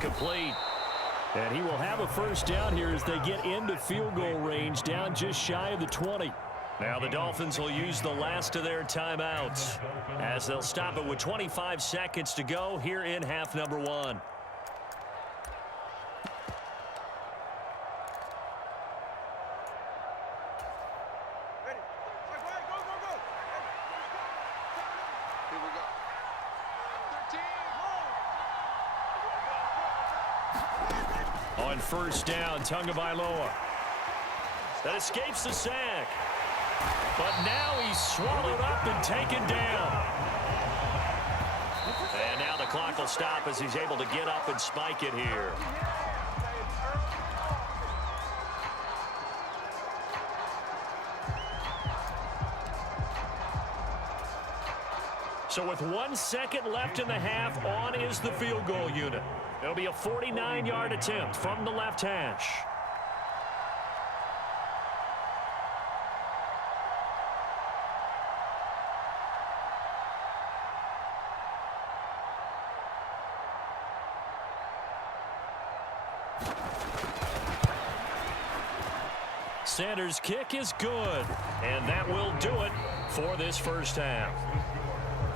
complete. And he will have a first down here as they get into field goal range, down just shy of the 20. Now the Dolphins will use the last of their timeouts as they'll stop it with 25 seconds to go here in half number 1. On first down, Tagovailoa. That escapes the sack. But now he's swallowed up and taken down. And now the clock will stop as he's able to get up and spike it here. So with 1 second left in the half, on is the field goal unit. It'll be a 49-yard attempt from the left hash. Sanders' kick is good, and that will do it for this first half.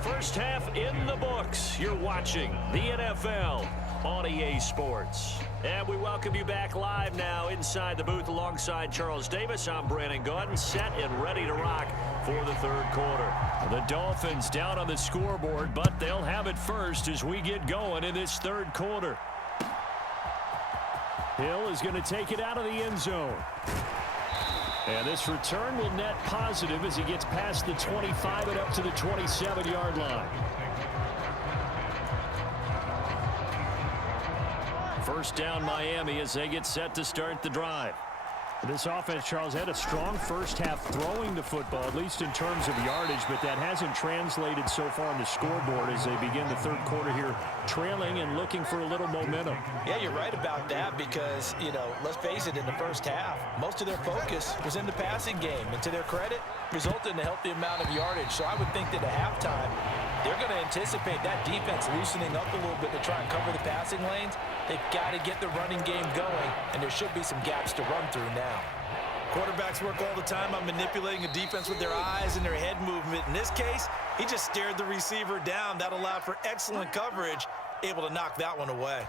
First half in the books. You're watching the NFL on EA Sports. And we welcome you back live now inside the booth alongside Charles Davis. I'm Brandon Gaudin, set and ready to rock for the third quarter. The Dolphins down on the scoreboard, but they'll have it first as we get going in this third quarter. Hill is going to take it out of the end zone. And this return will net positive as he gets past the 25 and up to the 27-yard line. First down Miami as they get set to start the drive. This offense, Charles, had a strong first half throwing the football, at least in terms of yardage, but that hasn't translated so far on the scoreboard as they begin the third quarter here, trailing and looking for a little momentum. Yeah, you're right about that because, you know, let's face it, in the first half, most of their focus was in the passing game, and to their credit, resulted in a healthy amount of yardage. So I would think that at halftime, they're going to anticipate that defense loosening up a little bit to try and cover the passing lanes. They've got to get the running game going, and there should be some gaps to run through now. Quarterbacks work all the time on manipulating a defense with their eyes and their head movement. In this case, he just stared the receiver down. That allowed for excellent coverage, able to knock that one away.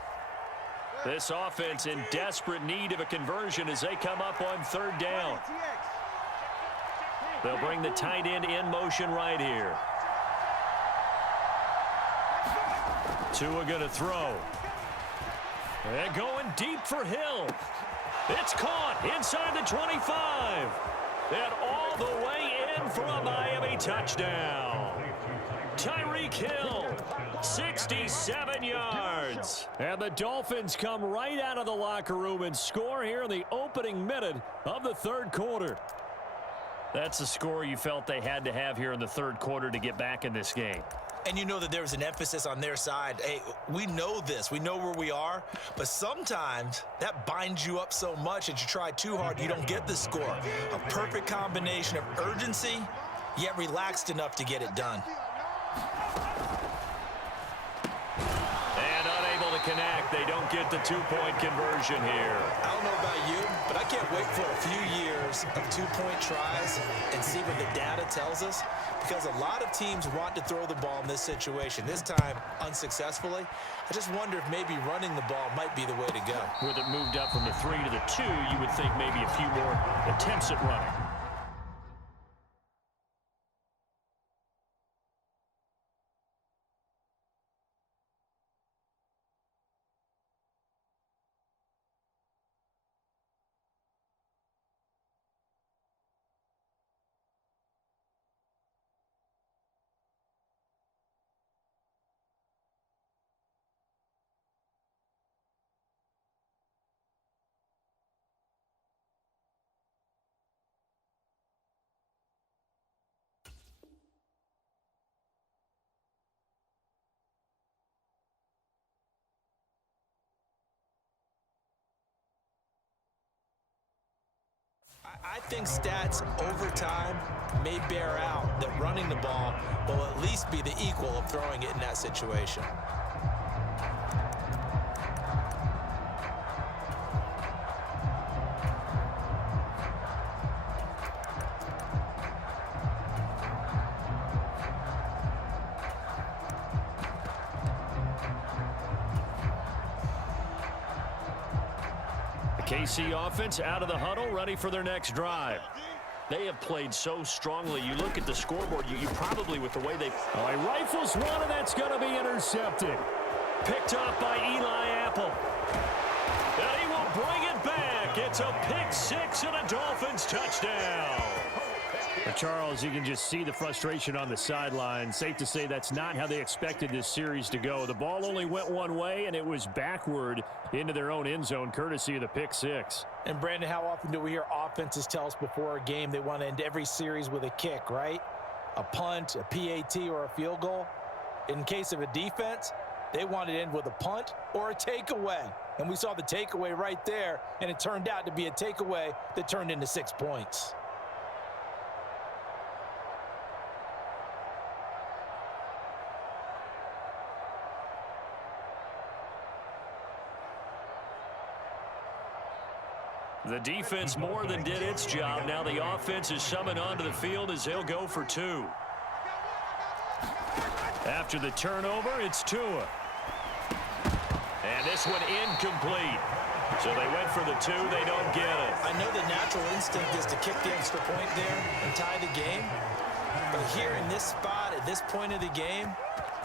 This offense in desperate need of a conversion as they come up on third down. They'll bring the tight end in motion right here. Tua going to throw. And going deep for Hill. It's caught inside the 25. And all the way in for a Miami touchdown. Tyreek Hill, 67 yards. And the Dolphins come right out of the locker room and score here in the opening minute of the third quarter. That's the score you felt they had to have here in the third quarter to get back in this game. And you know that there's an emphasis on their side. Hey, we know this. We know where we are. But sometimes that binds you up so much that you try too hard, you don't get the score. A perfect combination of urgency, yet relaxed enough to get it done. And unable to connect. They don't get the two-point conversion here. I don't know about you, but I can't wait for a few years of two-point tries and see what the data tells us. Because a lot of teams want to throw the ball in this situation. This time, unsuccessfully. I just wonder if maybe running the ball might be the way to go. With it moved up from the 3 to the 2, you would think maybe a few more attempts at running. I think stats over time may bear out that running the ball will at least be the equal of throwing it in that situation. KC offense out of the huddle, ready for their next drive. They have played so strongly. You look at the scoreboard, you probably, with the way they... Oh, he rifles one, and that's going to be intercepted. Picked off by Eli Apple. And he will bring it back. It's a pick six and a Dolphins touchdown. Charles, you can just see the frustration on the sideline. Safe to say that's not how they expected this series to go. The ball only went one way, and it was backward into their own end zone, courtesy of the pick six. And, Brandon, how often do we hear offenses tell us before a game they want to end every series with a kick, right? A punt, a PAT, or a field goal. In case of a defense, they want to end with a punt or a takeaway. And we saw the takeaway right there, and it turned out to be a takeaway that turned into 6 points. The defense more than did its job. Now the offense is summoned onto the field as they'll go for two. After the turnover, it's Tua. And this one incomplete. So they went for the two. They don't get it. I know the natural instinct is to kick the extra point there and tie the game. But here in this spot, at this point of the game,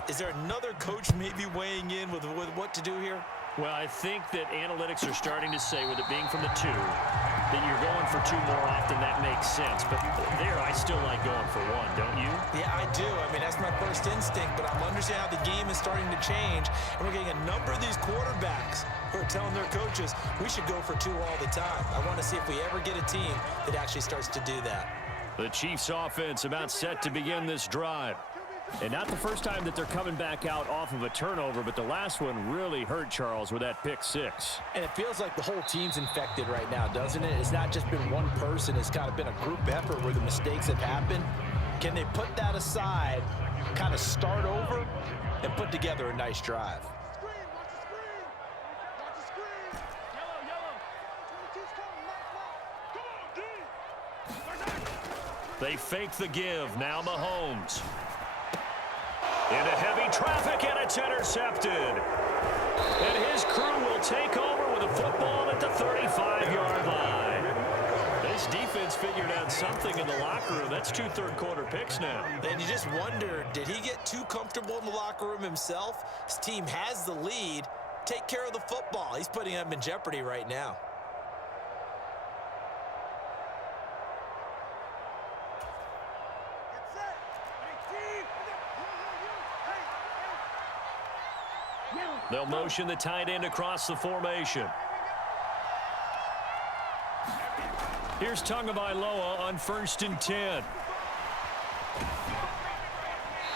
is there another coach maybe weighing in with what to do here? Well, I think that analytics are starting to say, with it being from the two, that you're going for two more often. That makes sense. But there, I still like going for one, don't you? Yeah, I do. I mean, that's my first instinct. But I'm understanding how the game is starting to change. And we're getting a number of these quarterbacks who are telling their coaches, we should go for two all the time. I want to see if we ever get a team that actually starts to do that. The Chiefs offense about set to begin this drive. And not the first time that they're coming back out off of a turnover, but the last one really hurt Charles with that pick six. And it feels like the whole team's infected right now, doesn't it? It's not just been one person. It's kind of been a group effort where the mistakes have happened. Can they put that aside, kind of start over, and put together a nice drive? They fake the give. Now Mahomes. Into heavy traffic, and it's intercepted. And his crew will take over with a football at the 35-yard line. This defense figured out something in the locker room. That's 2 third-quarter picks now. And you just wonder, did he get too comfortable in the locker room himself? His team has the lead. Take care of the football. He's putting them in jeopardy right now. They'll motion the tight end across the formation. Here's Tagovailoa on 1st and 10.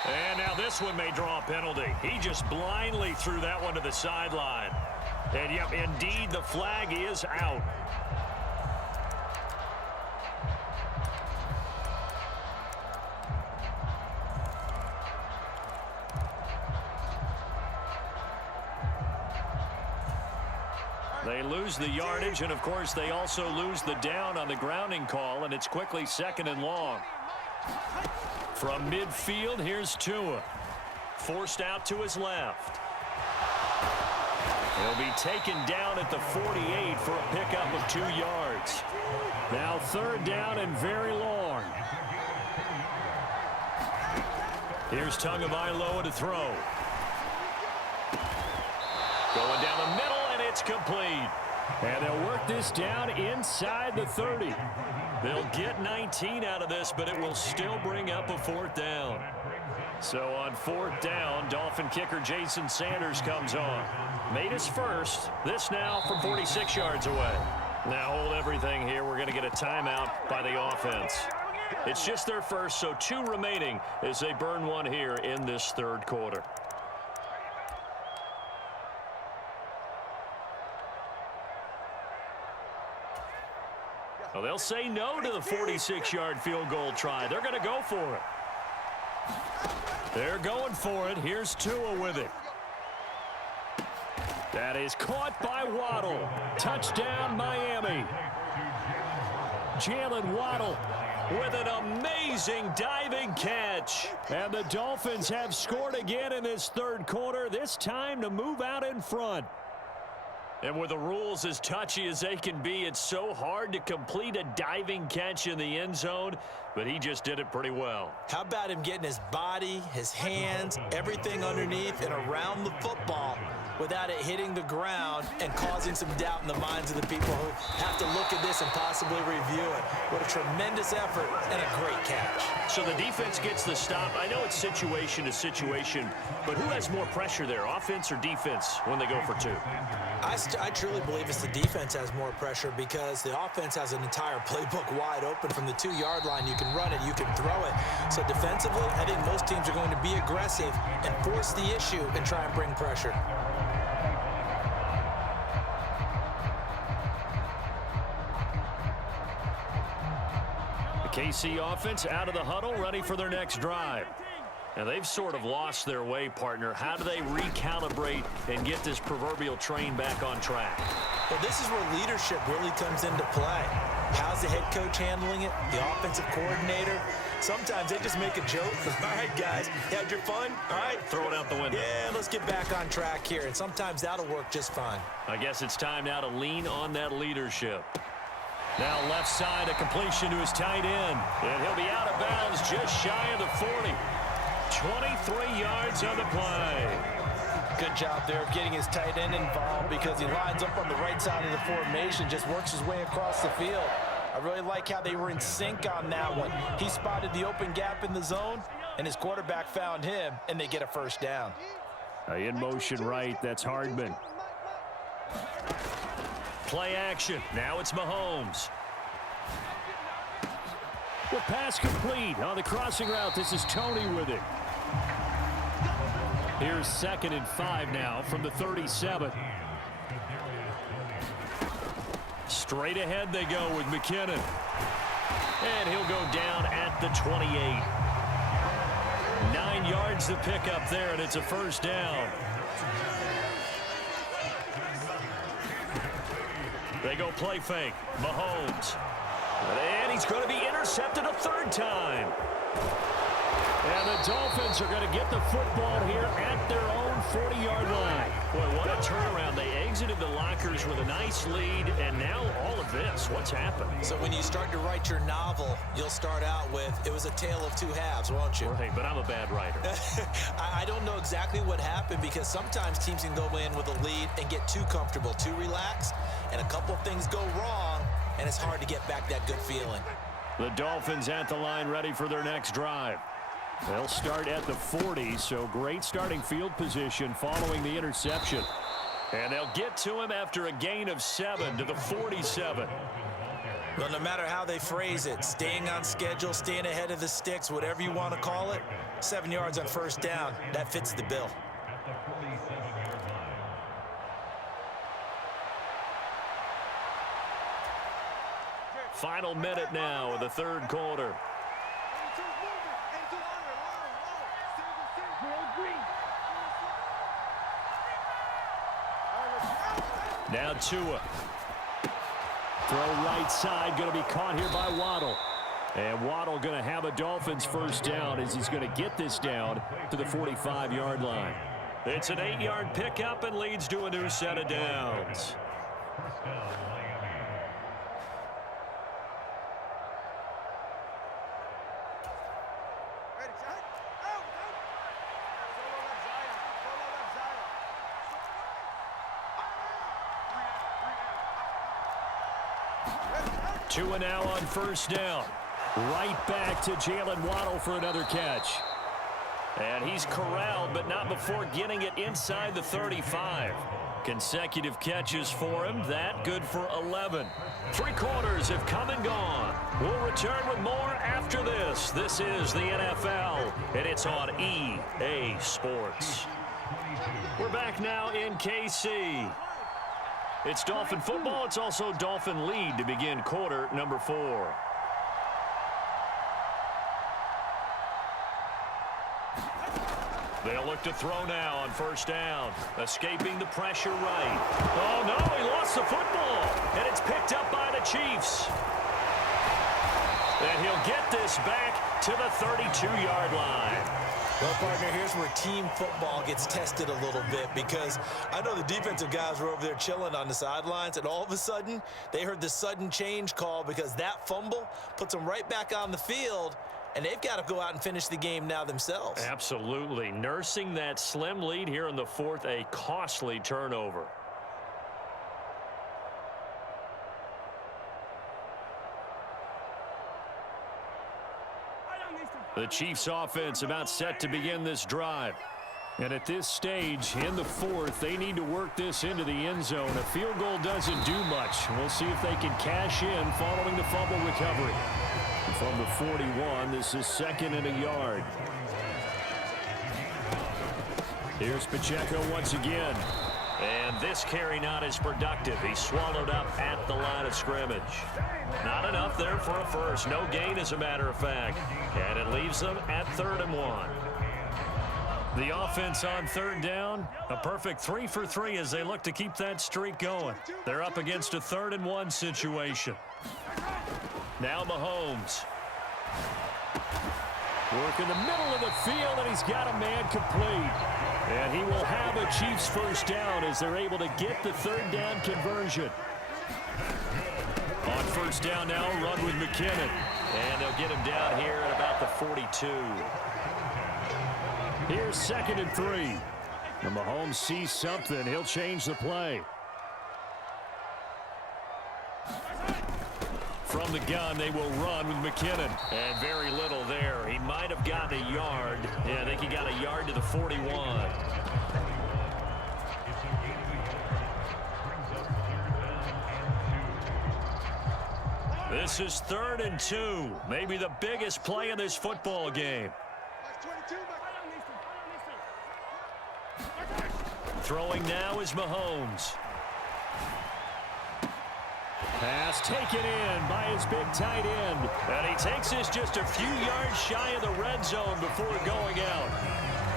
And now this one may draw a penalty. He just blindly threw that one to the sideline. And, yep, indeed, the flag is out. They lose the yardage, and, of course, they also lose the down on the grounding call, and it's quickly 2nd and long. From midfield, here's Tua. Forced out to his left. He'll be taken down at the 48 for a pickup of 2 yards. Now 3rd down and very long. Here's Tagovailoa to throw. Going down the middle, and it's complete. And they'll work this down inside the 30. They'll get 19 out of this, but it will still bring up a 4th down. So on 4th down, Dolphin kicker Jason Sanders comes on. Made his first. This now from 46 yards away. Now hold everything here. We're going to get a timeout by the offense. It's just their first, so 2 remaining as they burn one here in this 3rd quarter. Well, they'll say no to the 46-yard field goal try. They're going to go for it. They're going for it. Here's Tua with it. That is caught by Waddle. Touchdown, Miami. Jalen Waddle With an amazing diving catch. And the Dolphins have scored again in this 3rd quarter, this time to move out in front. And with the rules as touchy as they can be, it's so hard to complete a diving catch in the end zone, but he just did it pretty well. How about him getting his body, his hands, everything underneath and around the football without it hitting the ground and causing some doubt in the minds of the people who have to look at this and possibly review it. What a tremendous effort and a great catch. So the defense gets the stop. I know it's situation to situation, but who has more pressure there, offense or defense, when they go for two? I truly believe it's the defense has more pressure because the offense has an entire playbook wide open from the 2-yard line. You can run it, you can throw it. So defensively, I think most teams are going to be aggressive and force the issue and try and bring pressure. The KC offense out of the huddle, ready for their next drive. Now, they've sort of lost their way, partner. How do they recalibrate and get this proverbial train back on track? Well, this is where leadership really comes into play. How's the head coach handling it? The offensive coordinator? Sometimes they just make a joke. All right, guys, you had your fun? All right. Throw it out the window. Yeah, let's get back on track here. And sometimes that'll work just fine. I guess it's time now to lean on that leadership. Now left side, a completion to his tight end. And he'll be out of bounds just shy of the 40. 23 yards on the play. Good job there of getting his tight end involved because he lines up on the right side of the formation, just works his way across the field. I really like how they were in sync on that one. He spotted the open gap in the zone, and his quarterback found him, and they get a first down. In motion right, that's Hardman. Play action. Now it's Mahomes. The pass complete on the crossing route. This is Tony with it. Here's 2nd and 5 now from the 37. Straight ahead they go with McKinnon. And he'll go down at the 28. 9 yards to pick up there, and it's a first down. They go play fake. Mahomes. And he's going to be intercepted a 3rd time. And the Dolphins are going to get the football here at their own 40-yard line. Boy, what a turnaround. They exited the lockers with a nice lead, and now all of this. What's happened? So when you start to write your novel, you'll start out with, it was a tale of two halves, won't you? Right, but I'm a bad writer. I don't know exactly what happened because sometimes teams can go in with a lead and get too comfortable, too relaxed, and a couple things go wrong, and it's hard to get back that good feeling. The Dolphins at the line ready for their next drive. They'll start at the 40, so great starting field position following the interception. And they'll get to him after a gain of 7 to the 47. Well, no matter how they phrase it, staying on schedule, staying ahead of the sticks, whatever you want to call it, 7 yards on first down, that fits the bill. Final minute now of the 3rd quarter. Now Tua. Throw right side, going to be caught here by Waddle. And Waddle going to have a Dolphins first down as he's going to get this down to the 45-yard line. It's an 8-yard pickup and leads to a new set of downs. Tua now on first down. Right back to Jalen Waddle for another catch. And he's corralled, but not before getting it inside the 35. Consecutive catches for him. That good for 11. 3 quarters have come and gone. We'll return with more after this. This is the NFL, and it's on EA Sports. We're back now in KC. It's Dolphin football. It's also Dolphin lead to begin quarter number 4. They'll look to throw now on first down. Escaping the pressure right. Oh, no, he lost the football. And it's picked up by the Chiefs. And he'll get this back to the 32-yard line. Well, partner, here's where team football gets tested a little bit, because I know the defensive guys were over there chilling on the sidelines, and all of a sudden, they heard the sudden change call because that fumble puts them right back on the field, and they've got to go out and finish the game now themselves. Absolutely. Nursing that slim lead here in the fourth, a costly turnover. The Chiefs offense about set to begin this drive. And at this stage in the fourth, they need to work this into the end zone. A field goal doesn't do much. We'll see if they can cash in following the fumble recovery. From the 41, this is 2nd and a yard. Here's Pacheco once again. And this carry not as productive. He's swallowed up at the line of scrimmage. Not enough there for a first. No gain, as a matter of fact. And it leaves them at 3rd and 1. The offense on 3rd down, a perfect 3 for 3 as they look to keep that streak going. They're up against a 3rd and 1 situation. Now Mahomes. Work in the middle of the field, and he's got a man complete. And he will have a Chiefs first down as they're able to get the 3rd down conversion. On 1st down now, run with McKinnon. And they'll get him down here at about the 42. Here's 2nd and 3. And Mahomes sees something. He'll change the play. From the gun, they will run with McKinnon. And very little there. He might have gotten a yard. Yeah, I think he got a yard to the 41. This is 3rd and 2. Maybe the biggest play in this football game. Throwing now is Mahomes. Pass taken in by his big tight end. And he takes this just a few yards shy of the red zone before going out.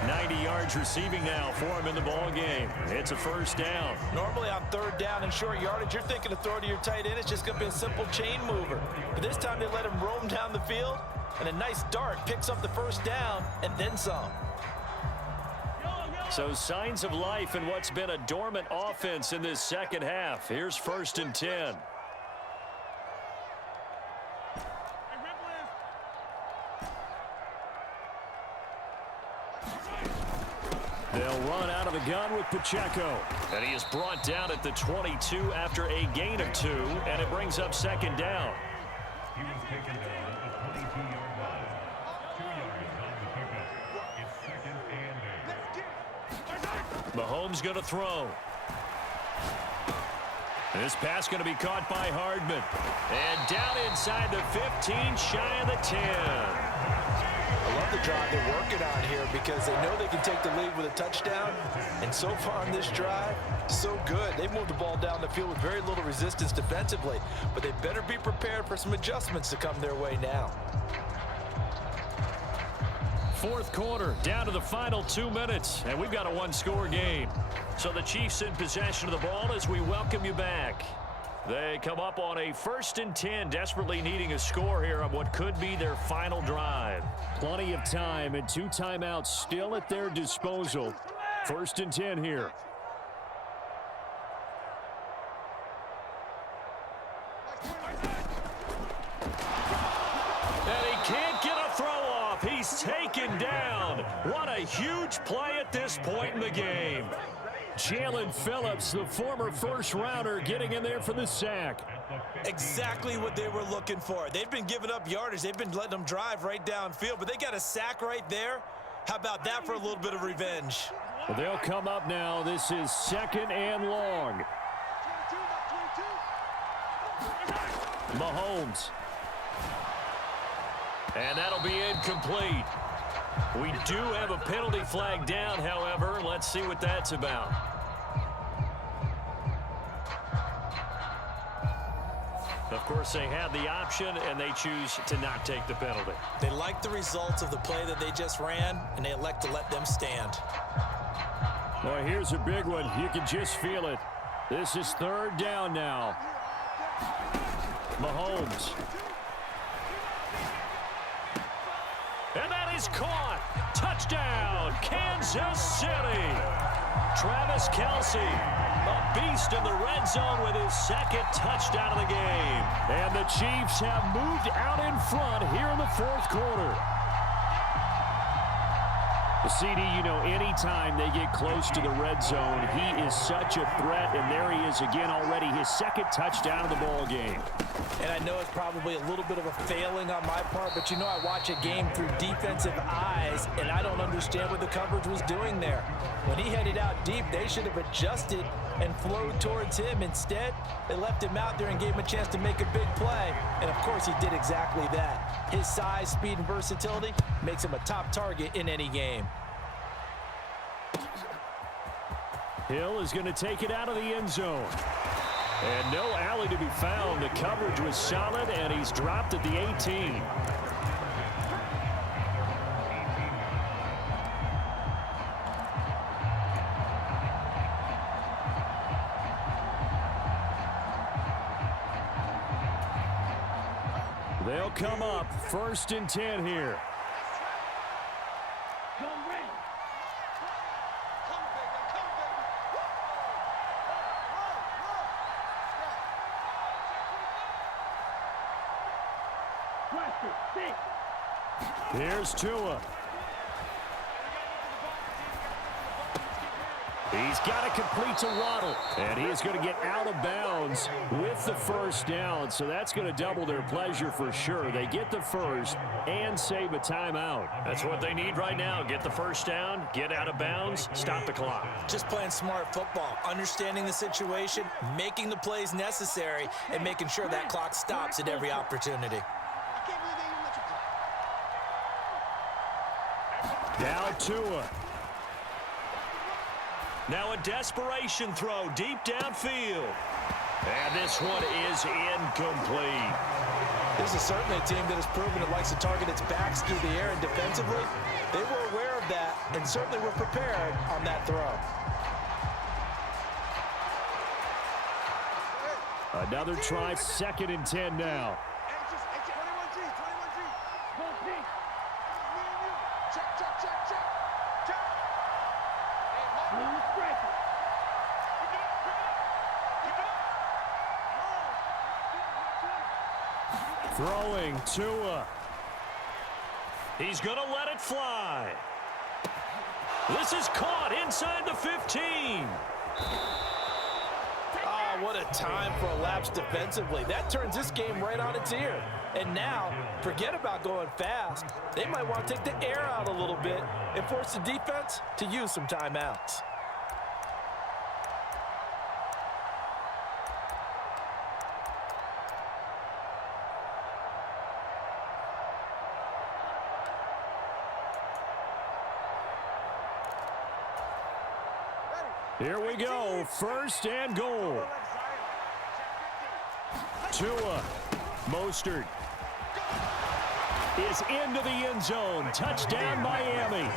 90 yards receiving now for him in the ball game. It's a first down. Normally on 3rd down and short yardage, you're thinking to throw to your tight end. It's just going to be a simple chain mover. But this time they let him roam down the field, and a nice dart picks up the first down and then some. So signs of life in what's been a dormant offense in this second half. Here's 1st and 10. They'll run out of the gun with Pacheco. And he is brought down at the 22 after a gain of 2, and it brings up 2nd down. He was taken down at the 22-yard line. 2 yards on the pickup. It's 2nd and 8. Mahomes going to throw. This pass going to be caught by Hardman. And down inside the 15, shy of the 10. I love the drive they're working on here because they know they can take the lead with a touchdown. And so far on this drive, so good. They moved the ball down the field with very little resistance defensively. But they better be prepared for some adjustments to come their way now. 4th quarter, down to the final 2 minutes. And we've got a one-score game. So the Chiefs in possession of the ball as we welcome you back. They come up on a 1st and 10, desperately needing a score here on what could be their final drive. Plenty of time and 2 timeouts still at their disposal. 1st and 10 here. And he can't get a throw off. He's taken down. What a huge play at this point in the game. Jalen Phillips, the former first-rounder, getting in there for the sack. Exactly what they were looking for. They've been giving up yardage. They've been letting them drive right downfield, but they got a sack right there. How about that for a little bit of revenge? Well, they'll come up now. This is 2nd and long. Mahomes. And that'll be incomplete. We do have a penalty flag down, however. Let's see what that's about. Of course, they had the option, and they choose to not take the penalty. They like the results of the play that they just ran, and they elect to let them stand. Well, here's a big one. You can just feel it. This is 3rd down now. Mahomes. And that is caught. Touchdown, Kansas City. Travis Kelce, a beast in the red zone with his second touchdown of the game. And the Chiefs have moved out in front here in the fourth quarter. CD, you know, anytime they get close to the red zone, he is such a threat, and there he is again already, his second touchdown of the ball game. And I know it's probably a little bit of a failing on my part, but you know I watch a game through defensive eyes, and I don't understand what the coverage was doing there. When he headed out deep, they should have adjusted and flowed towards him. Instead, they left him out there and gave him a chance to make a big play. And, of course, he did exactly that. His size, speed, and versatility makes him a top target in any game. Hill is going to take it out of the end zone. And no alley to be found. The coverage was solid, and he's dropped at the 18. They'll come up 1st and 10 here. Here's Tua. He's got to complete to Waddle. And he's going to get out of bounds with the first down. So that's going to double their pleasure for sure. They get the first and save a timeout. That's what they need right now. Get the first down, get out of bounds, stop the clock. Just playing smart football, understanding the situation, making the plays necessary, and making sure that clock stops at every opportunity. Now Tua. Now a desperation throw deep downfield. And this one is incomplete. This is certainly a team that has proven it likes to target its backs through the air and defensively. They were aware of that and certainly were prepared on that throw. Another try, 2nd and 10 now. Throwing Tua. He's going to let it fly. This is caught inside the 15. What a time for a lapse defensively. That turns this game right on its ear. And now, forget about going fast. They might want to take the air out a little bit and force the defense to use some timeouts. Here we go, 1st and goal. Tua, Mostert is into the end zone. Touchdown, Miami.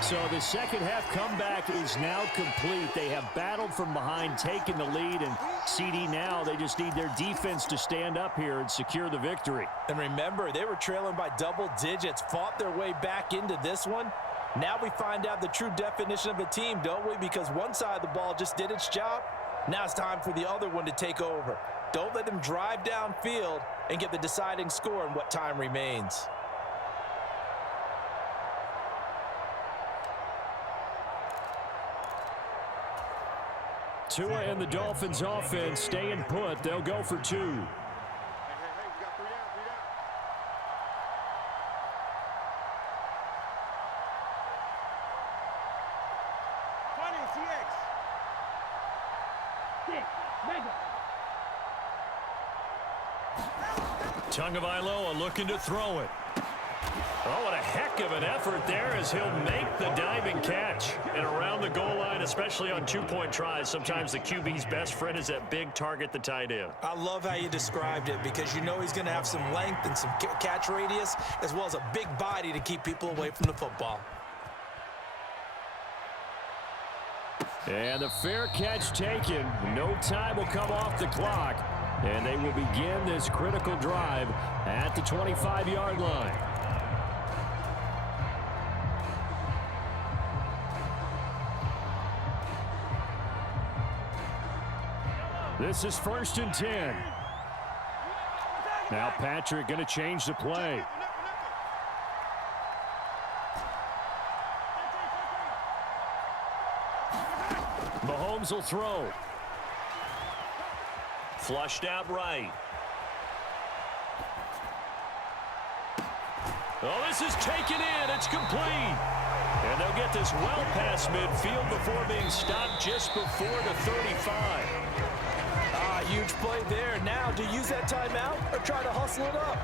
So the second half comeback is now complete. They have battled from behind, taken the lead, and CD now they just need their defense to stand up here and secure the victory. And remember, they were trailing by double digits, fought their way back into this one. Now we find out the true definition of a team, don't we? Because one side of the ball just did its job. Now it's time for the other one to take over. Don't let them drive downfield and get the deciding score in what time remains. Tua and the Dolphins offense staying put. They'll go for 2. Tagovailoa looking to throw it. Oh, what a heck of an effort there as he'll make the diving catch. And around the goal line, especially on two-point tries, sometimes the QB's best friend is that big target, the tight end. I love how you described it because you know he's going to have some length and some catch radius as well as a big body to keep people away from the football. And the fair catch taken. No time will come off the clock. And they will begin this critical drive at the 25-yard line. This is 1st and 10. Now Patrick going to change the play. Mahomes will throw. Flushed out right. Oh, this is taken in. It's complete. And they'll get this well past midfield before being stopped just before the 35. Huge play there. Now, do you use that timeout or try to hustle it up?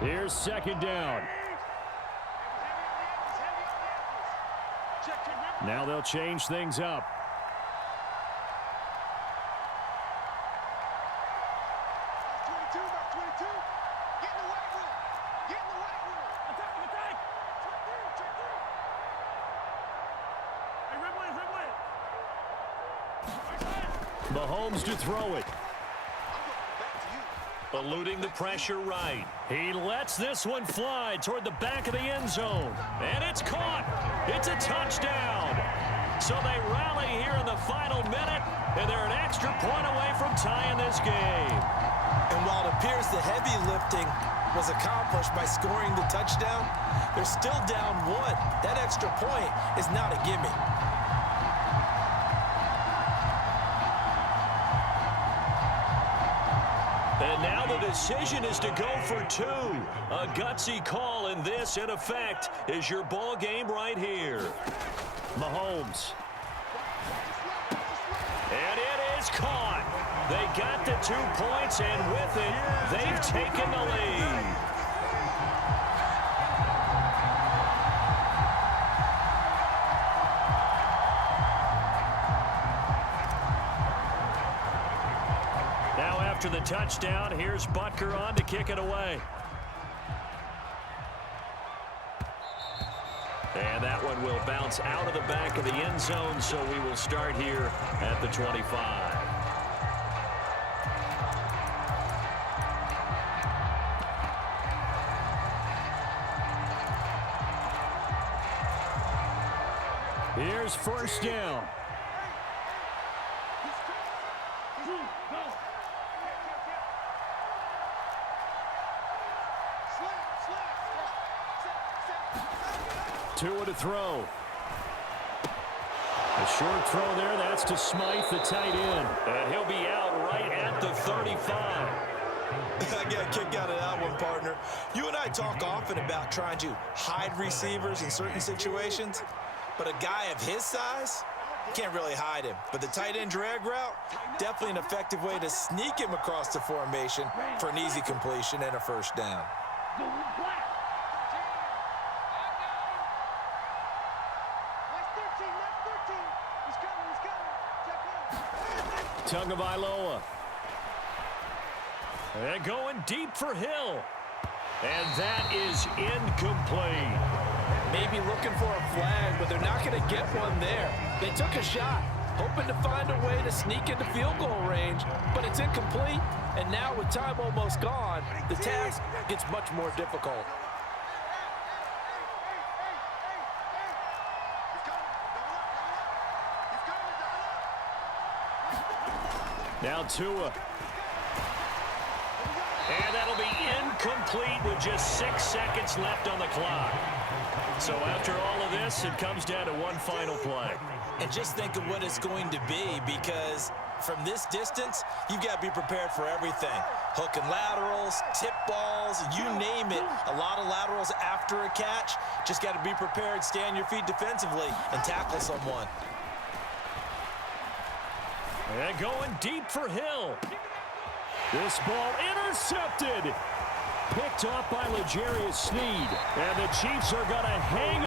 Here's 2nd down. Now they'll change things up. Mahomes to throw it. Eluding the pressure right. He lets this one fly toward the back of the end zone. And it's caught. It's a touchdown. So they rally here in the final minute, and they're an extra point away from tying this game. And while it appears the heavy lifting was accomplished by scoring the touchdown, they're still down 1. That extra point is not a gimme. And now the decision is to go for 2. A gutsy call, and this, in effect, is your ball game right here. Mahomes. And it is caught. They got the 2 points, and with it, they've taken the lead. Now after the touchdown, here's Butker on to kick it away. And that one will bounce out of the back of the end zone, so we will start here at the 25. Here's 1st down. Tua to throw. A short throw there. That's to Smythe, the tight end. And he'll be out right at the 35. I got a kick out of that one, partner. You and I talk often about trying to hide receivers in certain situations, but a guy of his size, you can't really hide him. But the tight end drag route, definitely an effective way to sneak him across the formation for an easy completion and a 1st down. Tagovailoa. And going deep for Hill. And that is incomplete. Maybe looking for a flag, but they're not going to get one there. They took a shot, hoping to find a way to sneak into field goal range, but it's incomplete. And now with time almost gone, the task gets much more difficult. Now Tua. And that'll be incomplete with just 6 seconds left on the clock. So after all of this, it comes down to one final play. And just think of what it's going to be, because from this distance, you've got to be prepared for everything. Hook and laterals, tip balls, you name it. A lot of laterals after a catch. Just got to be prepared, stay on your feet defensively, and tackle someone. And going deep for Hill. This ball intercepted. Picked off by L'Jarius Sneed. And the Chiefs are going to hang